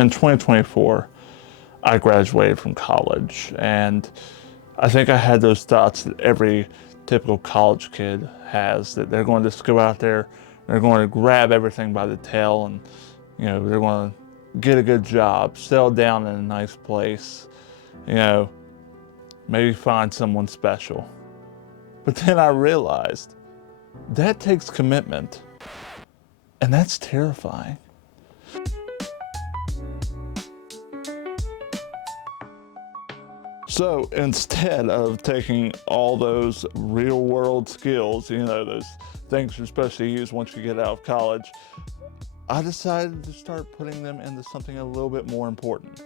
in 2024, I graduated from college, and I think I had those thoughts that every typical college kid has, that they're going to just go out there, they're going to grab everything by the tail, and they're going to get a good job, settle down in a nice place, maybe find someone special. But then I realized that takes commitment, and that's terrifying. So instead of taking all those real world skills, those things you're supposed to use once you get out of college, I decided to start putting them into something a little bit more important: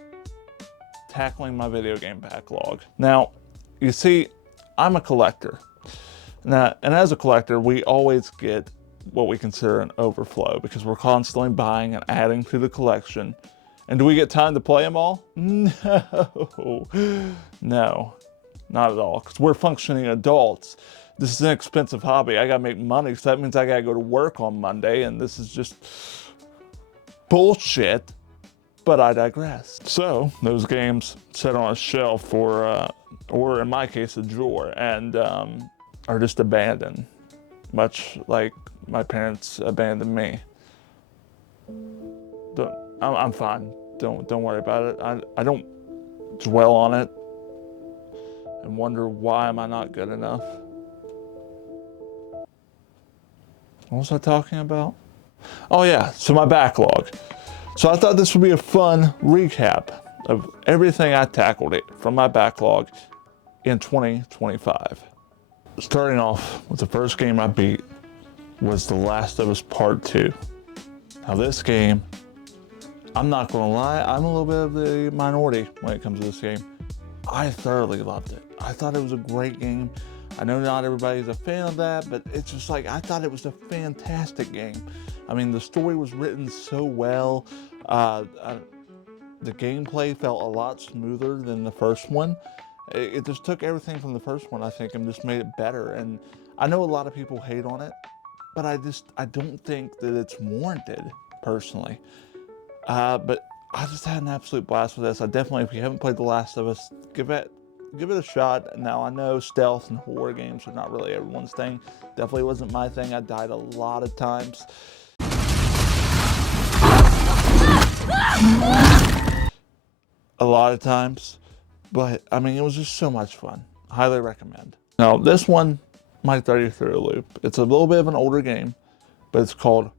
tackling my video game backlog. Now, you see, I'm a collector. Now, and as a collector, we always get what we consider an overflow because we're constantly buying and adding to the collection. And do we get time to play them all? No, not at all, because we're functioning adults. This is an expensive hobby. I gotta make money, so that means I gotta go to work on Monday, and this is just bullshit, but I digress. So those games sit on a shelf or in my case, a drawer, and are just abandoned, much like my parents abandoned me. I'm fine. Don't worry about it. I don't dwell on it and wonder why am I not good enough. What was I talking about? Oh yeah, so my backlog. So I thought this would be a fun recap of everything I tackled from my backlog in 2025. Starting off with the first game I beat was The Last of Us Part 2. Now this game, I'm not gonna lie, I'm a little bit of the minority when it comes to this game. I thoroughly loved it. I thought it was a great game. I know not everybody's a fan of that, but it's just like, I thought it was a fantastic game. I mean, the story was written so well. The gameplay felt a lot smoother than the first one. It just took everything from the first one, I think, and just made it better. And I know a lot of people hate on it, but I don't think that it's warranted, personally. But I just had an absolute blast with this. I definitely, if you haven't played The Last of Us, give it a shot. Now, I know stealth and horror games are not really everyone's thing. Definitely wasn't my thing. I died a lot of times. But I mean, it was just so much fun. Highly recommend. Now, this one might throw you through a loop. It's a little bit of an older game, but it's called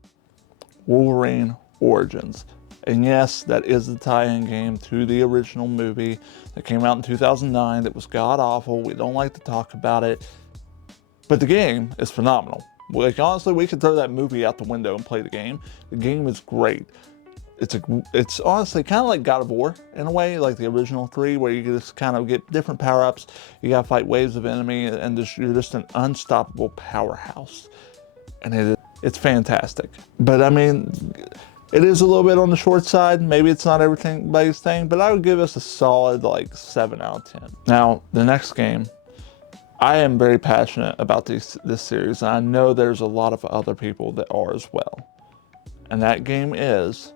Wolverine Origins. And yes, that is the tie-in game to the original movie that came out in 2009 that was god-awful. We don't like to talk about it, but the game is phenomenal. Like, honestly, we could throw that movie out the window and play the game. The game is great. It's honestly kind of like God of War in a way, like the original 3, where you just kind of get different power-ups. You gotta fight waves of enemy, and you're just an unstoppable powerhouse. And it's fantastic. But I mean, it is a little bit on the short side. Maybe it's not everybody's thing, but I would give us a solid like 7 out of 10. Now, the next game, I am very passionate about this series, and I know there's a lot of other people that are as well. And that game is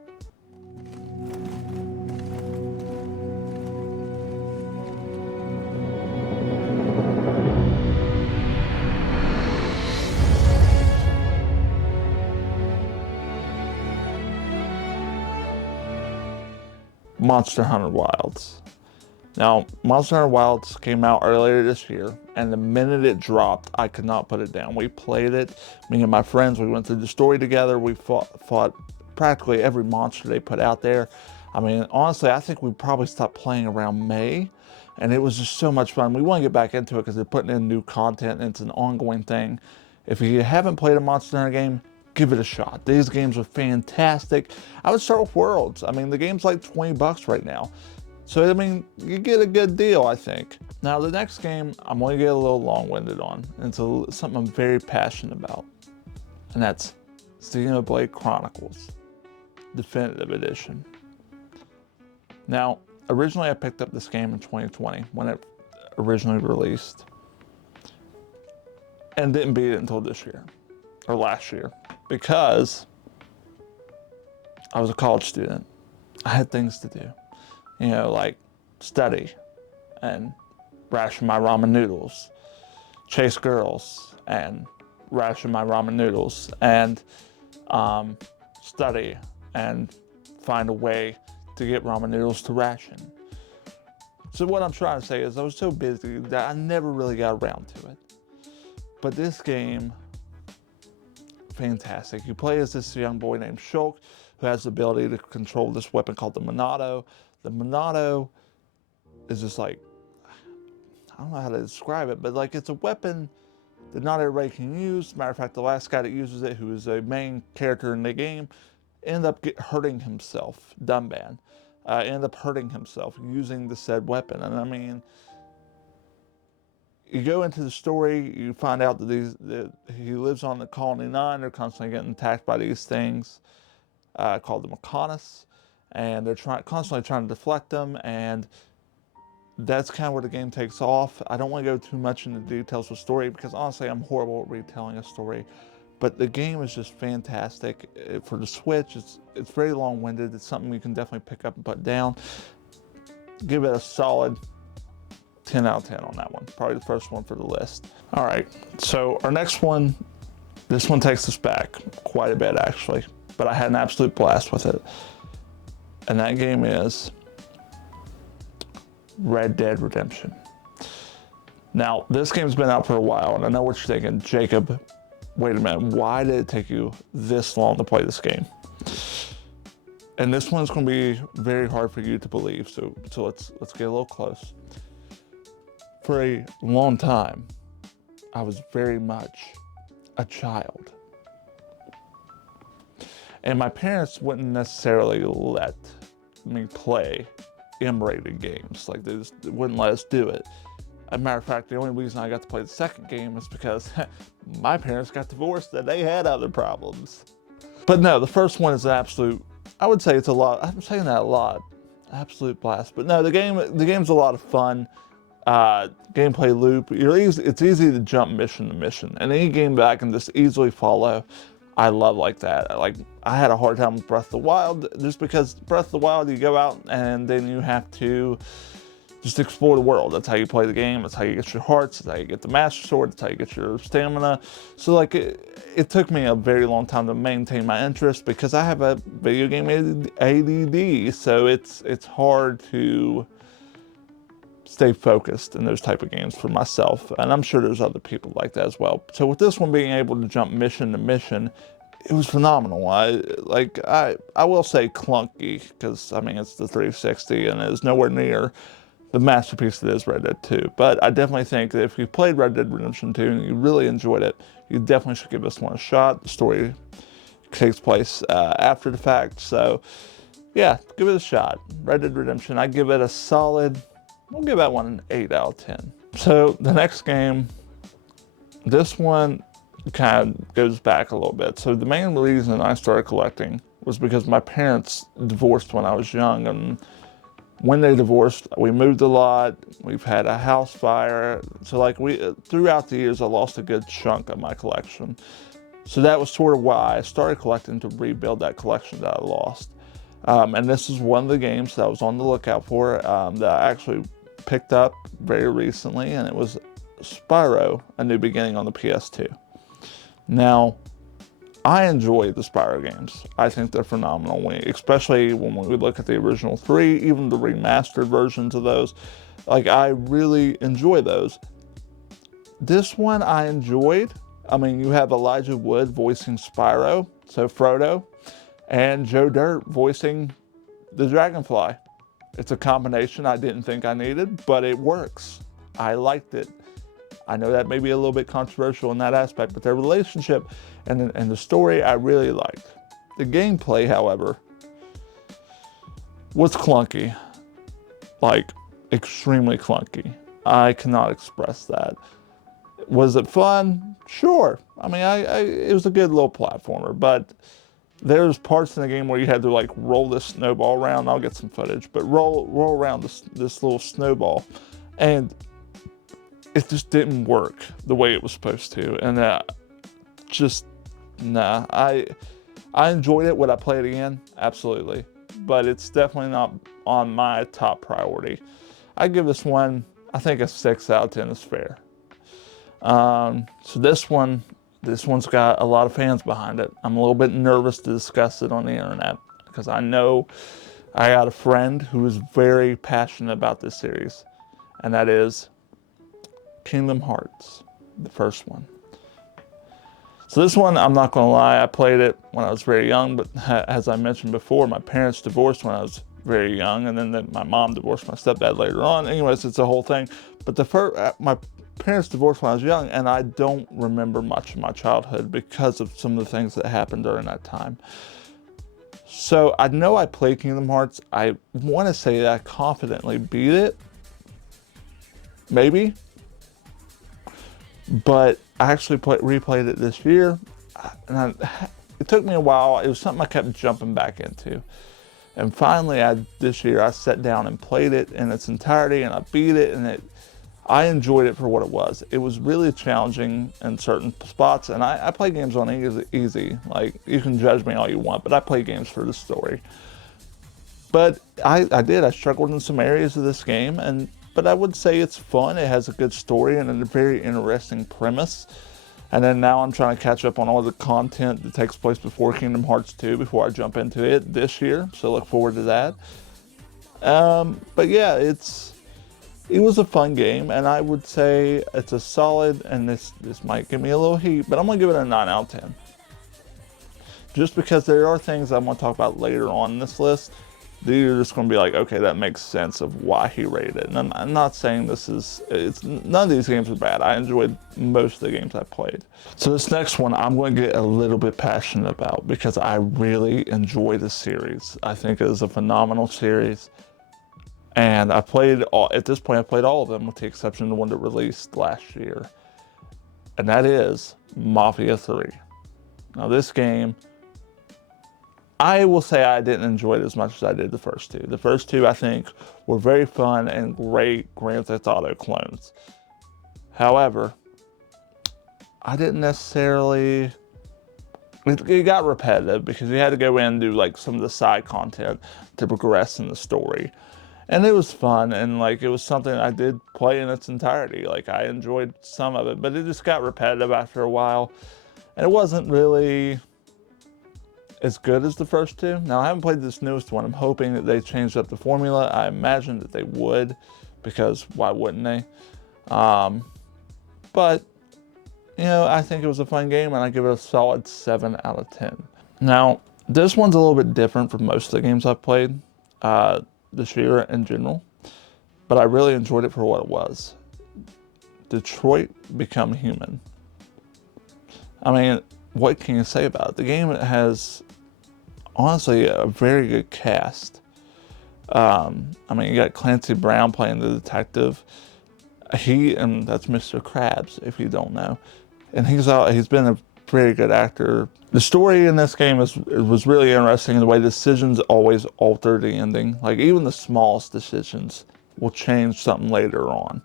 Monster Hunter Wilds. Now, Monster Hunter Wilds came out earlier this year, and the minute it dropped, I could not put it down. We played it, me and my friends, we went through the story together. We fought practically every monster they put out there. I mean, honestly, I think we probably stopped playing around May, and it was just so much fun. We want to get back into it because they're putting in new content, and it's an ongoing thing. If you haven't played a Monster Hunter game, give it a shot. These games are fantastic. I would start with Worlds. I mean, the game's like $20 right now. So, I mean, you get a good deal, I think. Now, the next game, I'm going to get a little long-winded on. It's something I'm very passionate about. And that's Xenoblade Chronicles Definitive Edition. Now, originally I picked up this game in 2020 when it originally released. And didn't beat it until this year, or last year, because I was a college student. I had things to do, like study and ration my ramen noodles, chase girls and ration my ramen noodles, and study and find a way to get ramen noodles to ration. So what I'm trying to say is I was so busy that I never really got around to it. But this game, fantastic. You play as this young boy named Shulk who has the ability to control this weapon called the Monado. The Monado is just like, I don't know how to describe it, but like it's a weapon that not everybody can use. As a matter of fact, the last guy that uses it, who is a main character in the game, ended up hurting himself, Dumban. Ended up hurting himself using the said weapon. And I mean, you go into the story, you find out that he lives on the Colony 9. They're constantly getting attacked by these things called the Mechonis, and they're constantly trying to deflect them, and that's kind of where the game takes off. I don't want to go too much into details of the story because honestly I'm horrible at retelling a story, but the game is just fantastic. For the Switch, it's very long-winded. It's something you can definitely pick up and put down. Give it a solid 10 out of 10 on that one. Probably the first one for the list. All right, so our next one, this one takes us back quite a bit actually, but I had an absolute blast with it. And that game is Red Dead Redemption. Now, this game's been out for a while, and I know what you're thinking, Jacob, wait a minute, why did it take you this long to play this game? And this one's gonna be very hard for you to believe, so let's get a little close. For a long time, I was very much a child. And my parents wouldn't necessarily let me play M-rated games. Like, they just wouldn't let us do it. As a matter of fact, the only reason I got to play the second game is because my parents got divorced and they had other problems. But no, the first one is an absolute, I would say it's a lot, I'm saying that a lot, absolute blast. But no, the game's a lot of fun. Gameplay loop, it's easy to jump mission to mission. And any game that I can just easily follow, I love like that. I had a hard time with Breath of the Wild just because Breath of the Wild, you go out and then you have to just explore the world. That's how you play the game. That's how you get your hearts. That's how you get the Master Sword. That's how you get your stamina. So like it took me a very long time to maintain my interest because I have a video game ADD. So it's hard to stay focused in those type of games for myself, and I'm sure there's other people like that as well. So with this one being able to jump mission to mission, it was phenomenal. I will say clunky because I mean it's the 360 and it's nowhere near the masterpiece that is Red Dead 2. But I definitely think that if you played Red Dead Redemption 2 and you really enjoyed it, you definitely should give this one a shot. The story takes place after the fact, so yeah, give it a shot. Red Dead Redemption, I give it a solid, we'll give that one an 8 out of 10. So the next game, this one kind of goes back a little bit. So the main reason I started collecting was because my parents divorced when I was young, and when they divorced, we moved a lot. We've had a house fire. So like throughout the years, I lost a good chunk of my collection. So that was sort of why I started collecting, to rebuild that collection that I lost. And this is one of the games that I was on the lookout for that I actually picked up very recently, and it was Spyro: A New Beginning on the PS2. Now, I enjoy the Spyro games. I think they're phenomenal, especially when we look at the original 3, even the remastered versions of those. Like, I really enjoy those. This one I enjoyed. I mean, you have Elijah Wood voicing Spyro, so Frodo, and Joe Dirt voicing the Dragonfly. It's a combination I didn't think I needed, but it works. I liked it. I know that may be a little bit controversial in that aspect, but their relationship and the story I really liked. The gameplay, however, was clunky. Like, extremely clunky. I cannot express that. Was it fun? Sure. I mean, it was a good little platformer, but there's parts in the game where you had to like roll this snowball around. I'll get some footage, but roll around this little snowball, and it just didn't work the way it was supposed to. And just nah. I enjoyed it. Would I play it again? Absolutely. but it's definitely not on my top priority. I give this one, I think a 6 out of 10 is fair. So this one's got a lot of fans behind it. I'm a little bit nervous to discuss it on the internet because I know I got a friend who is very passionate about this series, and that is Kingdom Hearts, the first one. So this one, I'm not gonna lie, I played it when I was very young, but as I mentioned before, my parents divorced when I was very young, and then my mom divorced my stepdad later on. Anyways, it's a whole thing. But my parents divorced when I was young, and I don't remember much of my childhood because of some of the things that happened during that time. So I know I played Kingdom Hearts. I want to say that I confidently beat it, maybe. But I actually replayed it this year, and it took me a while. It was something I kept jumping back into. And finally, this year, I sat down and played it in its entirety, and I beat it, and I enjoyed it for what it was. It was really challenging in certain spots, and I play games on easy. Like, you can judge me all you want, but I play games for the story. But I struggled in some areas of this game, but I would say it's fun. It has a good story and a very interesting premise. And then now I'm trying to catch up on all the content that takes place before Kingdom Hearts 2 before I jump into it this year. So look forward to that. But yeah, it was a fun game, and I would say it's a solid, and this might give me a little heat, but I'm gonna give it a 9 out of 10. Just because there are things I'm gonna talk about later on in this list that you're just gonna be like, okay, that makes sense of why he rated it. And I'm not saying none of these games are bad. I enjoyed most of the games I played. So this next one, I'm gonna get a little bit passionate about because I really enjoy the series. I think it is a phenomenal series. And at this point, I played all of them with the exception of the one that released last year. And that is Mafia 3. Now this game, I will say I didn't enjoy it as much as I did the first two. The first two, I think, were very fun and great Grand Theft Auto clones. However, I didn't necessarily... It got repetitive because you had to go in and do like some of the side content to progress in the story. And it was fun, and like it was something I did play in its entirety. Like I enjoyed some of it, but it just got repetitive after a while. And it wasn't really as good as the first two. Now I haven't played this newest one. I'm hoping that they changed up the formula. I imagine that they would, because why wouldn't they? But, you know, I think it was a fun game, and I give it a solid 7 out of 10. Now, this one's a little bit different from most of the games I've played this year in general, but I really enjoyed it for what it was. Detroit Become Human. I mean, what can you say about it? The game has, honestly, a very good cast. I mean, you got Clancy Brown playing the detective. And that's Mr. Krabs, if you don't know. And he's been a very good actor. The story in this game was really interesting in the way decisions always alter the ending. Like even the smallest decisions will change something later on.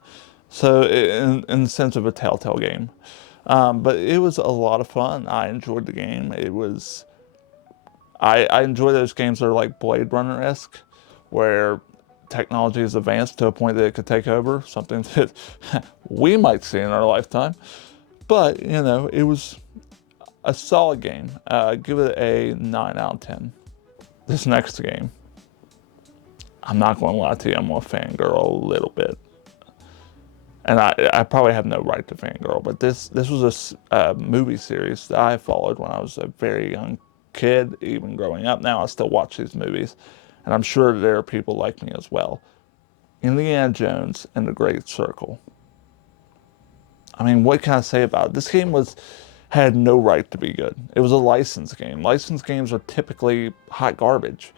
So in the sense of a Telltale game. But it was a lot of fun. I enjoyed the game. I enjoy those games that are like Blade Runner-esque, where technology is advanced to a point that it could take over, something that we might see in our lifetime. But, you know, it was a solid game. Give it a 9 out of 10. This next game, I'm not going to lie to you, I'm going to fangirl a little bit. And I probably have no right to fangirl, but this was a movie series that I followed when I was a very young kid, even growing up. Now I still watch these movies, and I'm sure there are people like me as well. Indiana Jones and the Great Circle. I mean, what can I say about it? This game had no right to be good. It was a licensed game. Licensed games are typically hot garbage.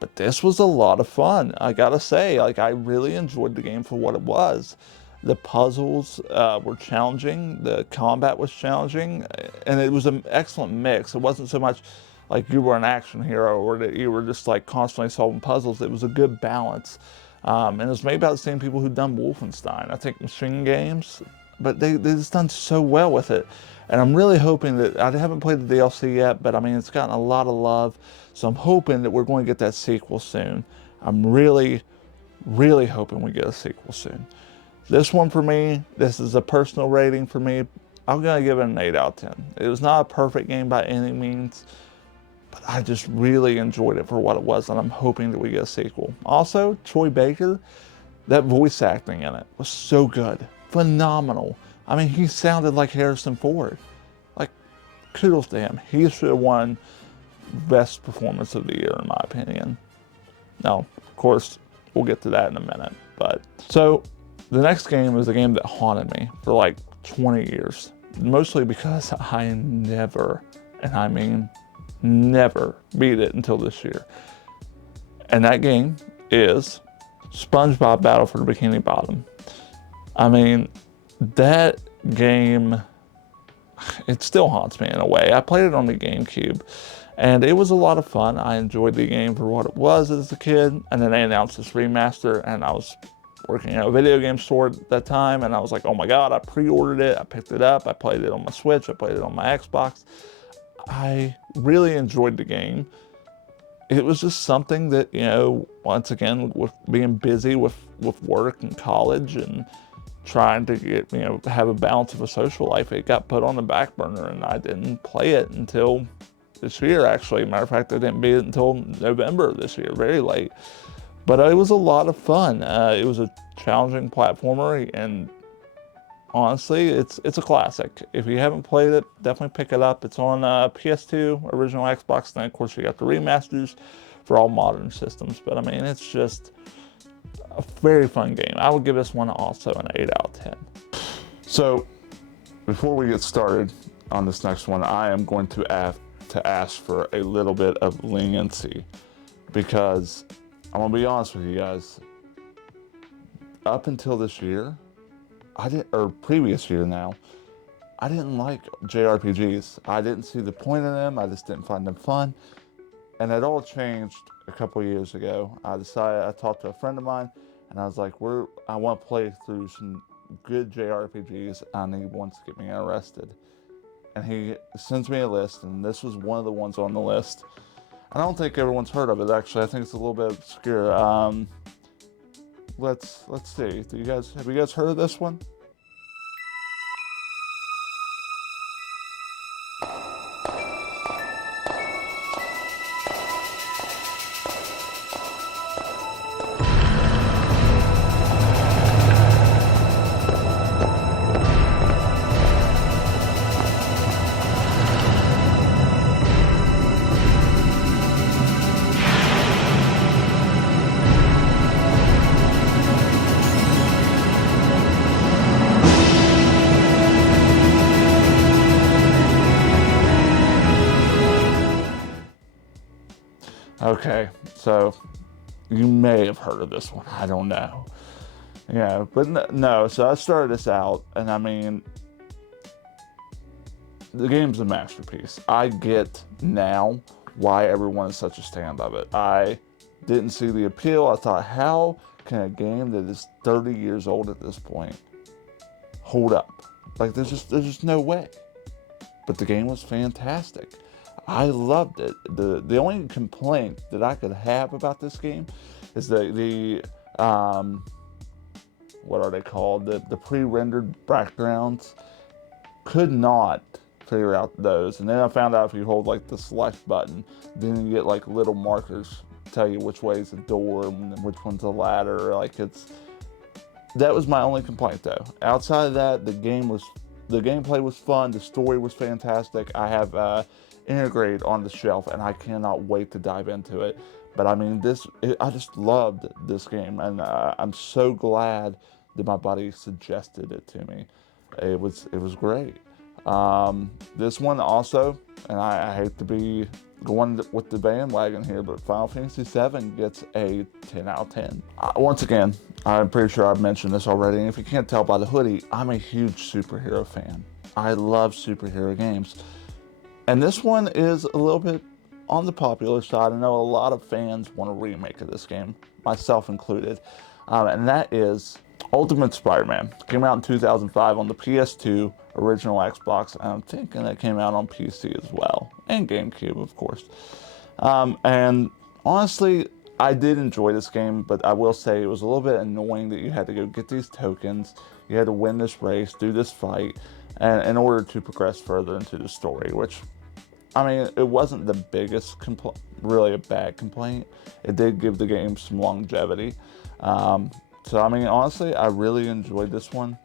But this was a lot of fun. I gotta say, like, I really enjoyed the game for what it was. The puzzles were challenging. The combat was challenging. And it was an excellent mix. It wasn't so much like you were an action hero or that you were just like constantly solving puzzles. It was a good balance. And it was made by the same people who'd done Wolfenstein. I think Machine Games. but they just done so well with it. And I'm really hoping that, I haven't played the DLC yet, but I mean, it's gotten a lot of love. So I'm hoping that we're going to get that sequel soon. I'm really, really hoping we get a sequel soon. This one for me, this is a personal rating for me. I'm going to give it an 8 out of 10. It was not a perfect game by any means, but I just really enjoyed it for what it was, and I'm hoping that we get a sequel. Also, Troy Baker, that voice acting in it was so good. Phenomenal. I mean, he sounded like Harrison Ford. Like, kudos to him. He should have won best performance of the year, in my opinion. Now, of course, we'll get to that in a minute. But so the next game is a game that haunted me for like 20 years, mostly because I never, and I mean never, beat it until this year. And that game is SpongeBob Battle for the Bikini Bottom. I mean, that game, it still haunts me in a way. I played it on the GameCube, and it was a lot of fun. I enjoyed the game for what it was as a kid, and then they announced this remaster, and I was working at a video game store at that time, and I was like, oh my God, I pre-ordered it, I picked it up, I played it on my Switch, I played it on my Xbox. I really enjoyed the game. It was just something that, you know, once again, with being busy with work and college and trying to get, you know, have a balance of a social life, it got put on the back burner, and I didn't play it until this year, actually. Matter of fact, I didn't beat it until November of this year, very late. But it was a lot of fun. It was a challenging platformer, and honestly, it's a classic. If you haven't played it, definitely pick it up. It's on PS2, original Xbox, and then of course you got the remasters for all modern systems. But I mean, it's just a very fun game. I would give this one also an 8 out of 10. So before we get started on this next one, I am going to have to ask for a little bit of leniency, because I'm gonna be honest with you guys. Up until this year, or previous year now, I didn't like JRPGs. I didn't see the point in them. I just didn't find them fun. And it all changed a couple years ago. I talked to a friend of mine, and I was like, I want to play through some good JRPGs. I need one to get me interested. And he sends me a list, and this was one of the ones on the list. I don't think everyone's heard of it, actually. I think it's a little bit obscure. Let's see. Have you guys heard of this one? Okay, so you may have heard of this one. I don't know. Yeah, but no. So I started this out, and I mean, the game's a masterpiece. I get now why everyone is such a stand of it. I didn't see the appeal. I thought, how can a game that is 30 years old at this point hold up? Like, there's just no way. But the game was fantastic. I loved it. The only complaint that I could have about this game is the what are they called? The pre-rendered backgrounds. Could not figure out those. And then I found out if you hold like the select button, then you get like little markers to tell you which way is a door and which one's a ladder. Like, that was my only complaint though. Outside of that, the gameplay was fun. The story was fantastic. I have Integrate on the shelf, and I cannot wait to dive into it. But I mean, I just loved this game, and I'm so glad that my buddy suggested it to me. It was great. This one also, and I hate to be going with the bandwagon here, but Final Fantasy VII gets a 10 out of 10. Once again, I'm pretty sure I've mentioned this already, and if you can't tell by the hoodie, I'm a huge superhero fan. I love superhero games. And this one is a little bit on the popular side. I know a lot of fans want a remake of this game, myself included. And that is Ultimate Spider-Man came out in 2005 on the PS2, original Xbox, and I'm thinking it came out on PC as well, and GameCube, of course. And honestly, I did enjoy this game, but I will say it was a little bit annoying that you had to go get these tokens, you had to win this race, do this fight, and in order to progress further into the story, which, I mean, it wasn't the biggest really a bad complaint. It did give the game some longevity. So, I mean, honestly, I really enjoyed this one.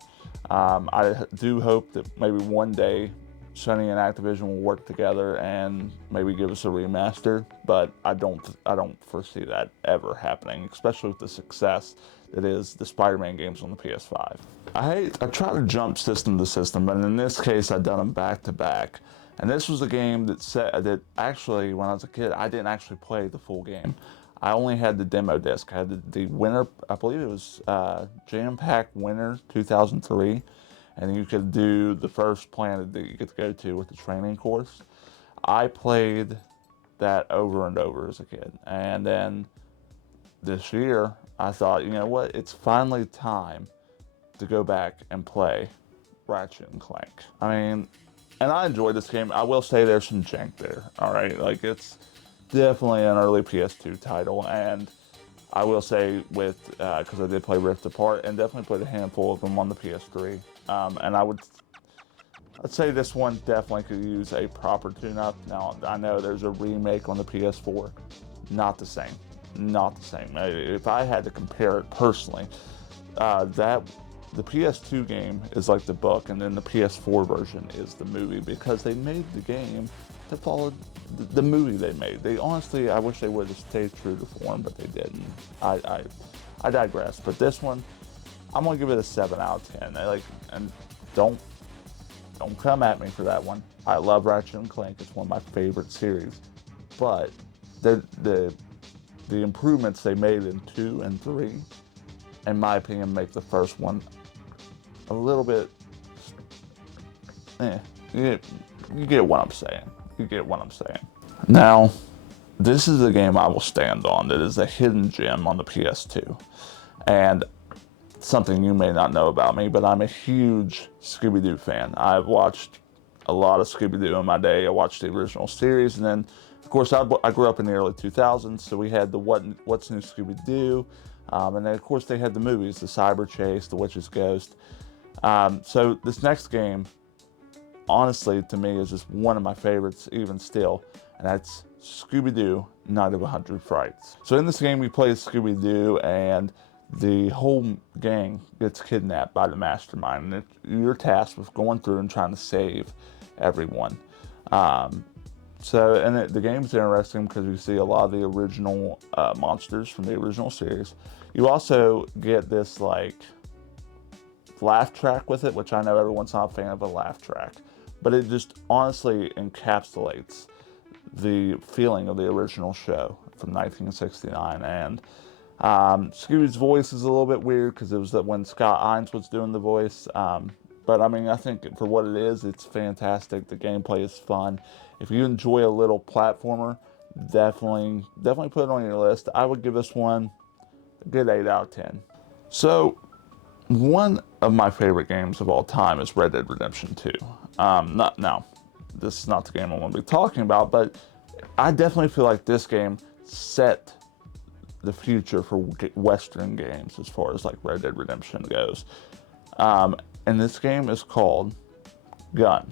I do hope that maybe one day Sony and Activision will work together and maybe give us a remaster, but I don't foresee that ever happening, especially with the success that is the Spider-Man games on the PS5. I try to jump system to system, but in this case, I've done them back to back. And this was a game that actually, when I was a kid, I didn't actually play the full game. I only had the demo disc. I had the Winter, I believe it was Jam Pack Winter 2003, and you could do the first planet that you get to go to with the training course. I played that over and over as a kid, and then this year I thought, you know what, it's finally time to go back and play Ratchet and Clank. I mean, and I enjoyed this game. I will say there's some jank there, all right? Like, it's definitely an early PS2 title, and I will say with, because I did play Rift Apart, and definitely played a handful of them on the PS3, and I'd say this one definitely could use a proper tune-up. Now, I know there's a remake on the PS4. Not the same. Not the same. If I had to compare it personally, the PS2 game is like the book, and then the PS4 version is the movie, because they made the game to follow the movie they made. They honestly, I wish they would have stayed true to form, but they didn't. I digress. But this one, I'm gonna give it a 7 out of 10. And don't come at me for that one. I love Ratchet and Clank. It's one of my favorite series. But the improvements they made in 2 and 3, in my opinion, make the first one a little bit, you get what I'm saying. You get what I'm saying. Now, this is a game I will stand on that is a hidden gem on the PS2. And something you may not know about me, but I'm a huge Scooby-Doo fan. I've watched a lot of Scooby-Doo in my day. I watched the original series, and then, of course, I grew up in the early 2000s, so we had the What's New Scooby-Doo, and then, of course, they had the movies, the Cyber Chase, the Witch's Ghost. So this next game, honestly, to me, is just one of my favorites even still, and that's Scooby-Doo Night of 100 Frights. So in this game, you play as Scooby-Doo, and the whole gang gets kidnapped by the mastermind, and you're tasked with going through and trying to save everyone. The game's interesting because you see a lot of the original monsters from the original series. You also get this, like, laugh track with it, which I know everyone's not a fan of a laugh track, but it just honestly encapsulates the feeling of the original show from 1969. And Scooby's voice is a little bit weird because it was when Scott Innes was doing the voice. But I mean, I think for what it is, it's fantastic. The gameplay is fun. If you enjoy a little platformer, definitely put it on your list. I would give this one a good 8 out of 10. So, one of my favorite games of all time is Red Dead Redemption 2. This is not the game I'm going to be talking about, but I definitely feel like this game set the future for Western games as far as like Red Dead Redemption goes. And this game is called Gun.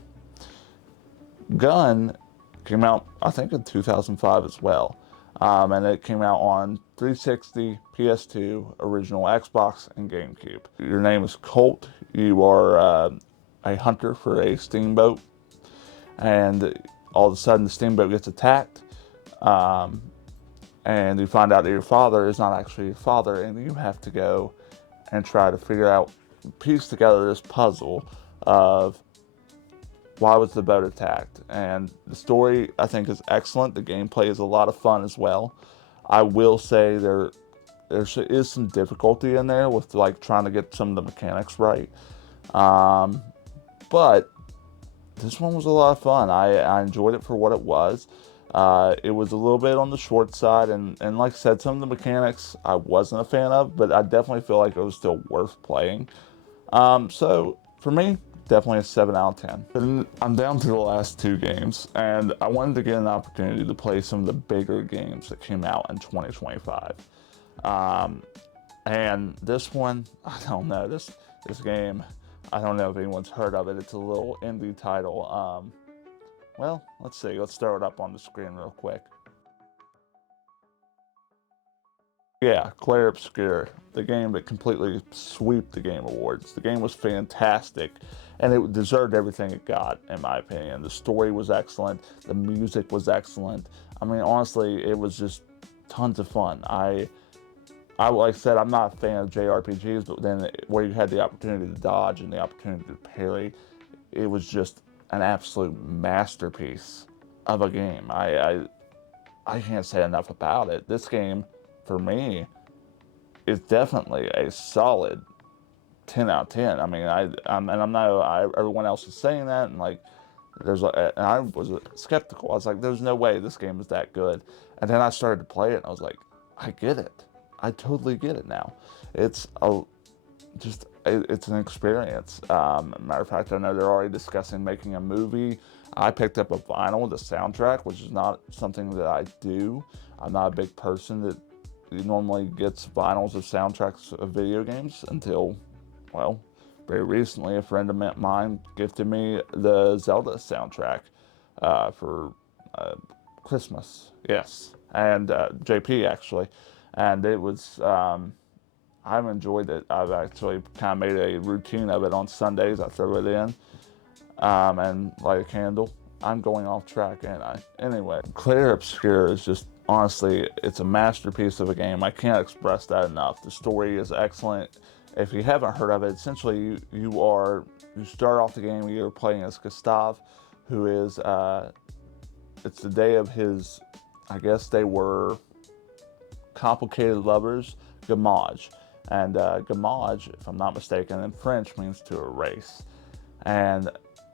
Gun came out, I think, in 2005 as well. And it came out on 360, PS2, original Xbox, and GameCube. Your name is Colt. You are a hunter for a steamboat. And all of a sudden, the steamboat gets attacked. And you find out that your father is not actually your father. And you have to go and try to piece together this puzzle of why was the boat attacked. And the story, I think, is excellent. The gameplay is a lot of fun as well. I will say there is some difficulty in there with like trying to get some of the mechanics right. But this one was a lot of fun. I enjoyed it for what it was. It was a little bit on the short side, and like I said, some of the mechanics I wasn't a fan of, but I definitely feel like it was still worth playing. So for me, definitely a 7 out of 10. And I'm down to the last 2 games, and I wanted to get an opportunity to play some of the bigger games that came out in 2025. And this one, I don't know, this game, I don't know if anyone's heard of it. It's a little indie title. Well, let's see. Let's throw it up on the screen real quick. Yeah, Claire Obscure, the game that completely swept the Game Awards. The game was fantastic, and it deserved everything it got, in my opinion. The story was excellent, the music was excellent. I mean, honestly, it was just tons of fun. Like I said, I'm not a fan of JRPGs, but then where you had the opportunity to dodge and the opportunity to parry, it was just an absolute masterpiece of a game. I can't say enough about it. This game, for me, is definitely a solid 10 out of 10. I mean, I'm not. Everyone else is saying that, and like, and I was skeptical. I was like, "There's no way this game is that good." And then I started to play it, and I was like, "I get it. I totally get it now. It's it's an experience." Matter of fact, I know they're already discussing making a movie. I picked up a vinyl, the soundtrack, which is not something that I do. I'm not a big person that normally gets vinyls of soundtracks of video games until, well, very recently a friend of mine gifted me the Zelda soundtrack for Christmas. Yes, and JP actually, and it was. I've enjoyed it. I've actually kind of made a routine of it on Sundays. I throw it in and light a candle. I'm going off track, ain't I? Anyway, Claire Obscure is just, honestly, it's a masterpiece of a game. I can't express that enough. The story is excellent. If you haven't heard of it, essentially you start off the game, you're playing as Gustav, who is, it's the day of his, I guess they were complicated lovers, gamage. And gamage, if I'm not mistaken, in French means to erase. And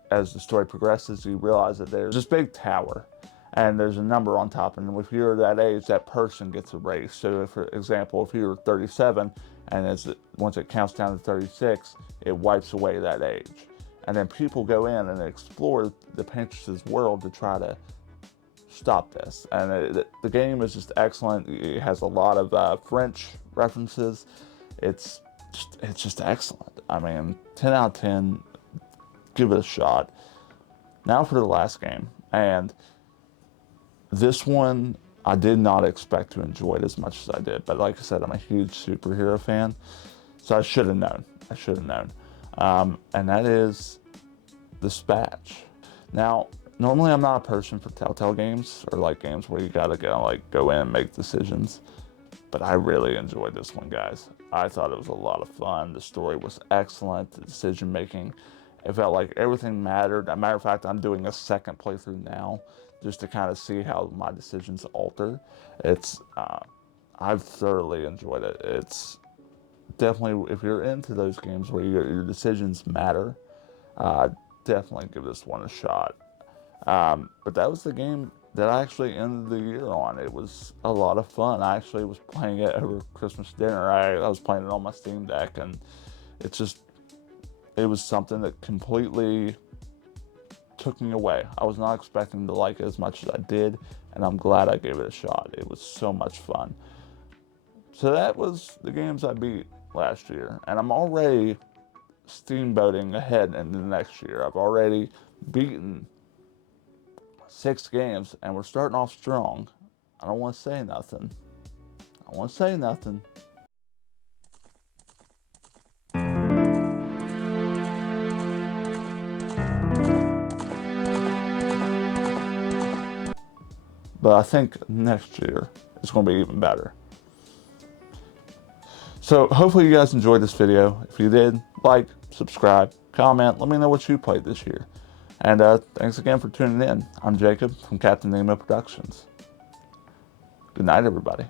as the story progresses, you realize that there's this big tower, and there's a number on top. And if you're that age, that person gets erased. So, if, for example, if you're 37, and once it counts down to 36, it wipes away that age. And then people go in and explore the Painter's world to try to stop this. And the game is just excellent. It has a lot of French references. It's just excellent. I mean, 10 out of 10. Give it a shot. Now for the last game, and this one I did not expect to enjoy it as much as I did. But like I said, I'm a huge superhero fan, so I should have known. And that is Dispatch. Now, normally I'm not a person for Telltale games or like games where you gotta go in and make decisions. But I really enjoyed this one, guys. I thought it was a lot of fun. The story was excellent. The decision making, it felt like everything mattered. As a matter of fact, I'm doing a second playthrough now just to kind of see how my decisions alter. I've thoroughly enjoyed it. It's definitely, if you're into those games where your decisions matter, definitely give this one a shot. But that was the game that I actually ended the year on. It was a lot of fun. I actually was playing it over Christmas dinner. I was playing it on my Steam Deck, and it was something that completely took me away. I was not expecting to like it as much as I did, and I'm glad I gave it a shot. It was so much fun. So that was the games I beat last year, and I'm already steamboating ahead into the next year. I've already beaten 6 games, and we're starting off strong. I don't want to say nothing. But I think next year is going to be even better. So hopefully you guys enjoyed this video. If you did, like, subscribe, comment, let me know what you played this year. And thanks again for tuning in. I'm Jacob from Captain Nemo Productions. Good night, everybody.